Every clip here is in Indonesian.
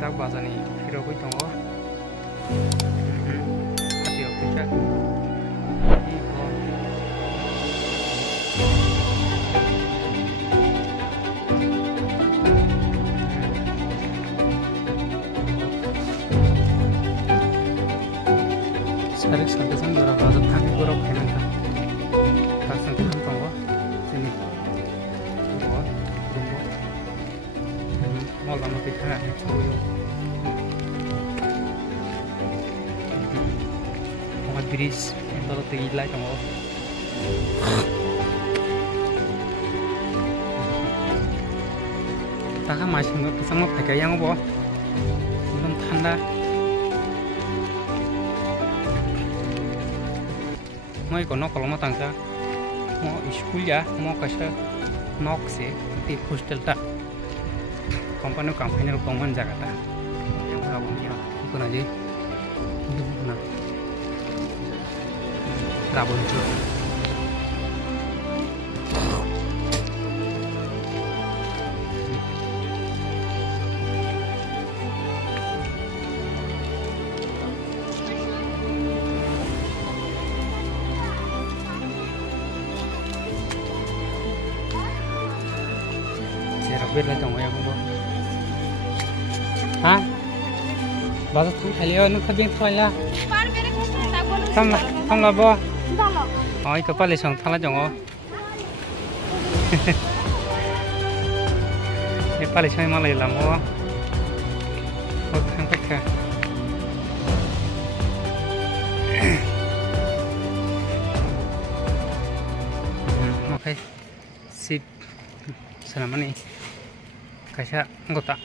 tak bazani hero koi tongo ati opcha sare sare san dora bazat thang goro khena ka kasan thang tongo sini bo mol lama tikha choyo mo bridge endoro te ilai tongo taka masing no pisang mo phaika yang bo एकदम ठंडा मैं को नकल में तंग मो स्कूल जा मो कैसे नक से ती हॉस्टल ता कंपनी काम फाइनल कमन जगह ता पूरा बनिया कोना जी ना राबन जो biết là chồng em không hả bao giờ không thấy nó không biết thôi là không là bo hỏi cái phải xong thằng là chồng ô cái phải xong mà lại làm ô ô khang tất cả ok sip selama ini kaisa anggota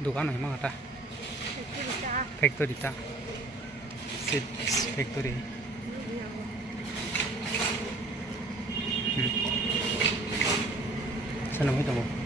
dukaan memang ada factory ta factory sana mo ito mo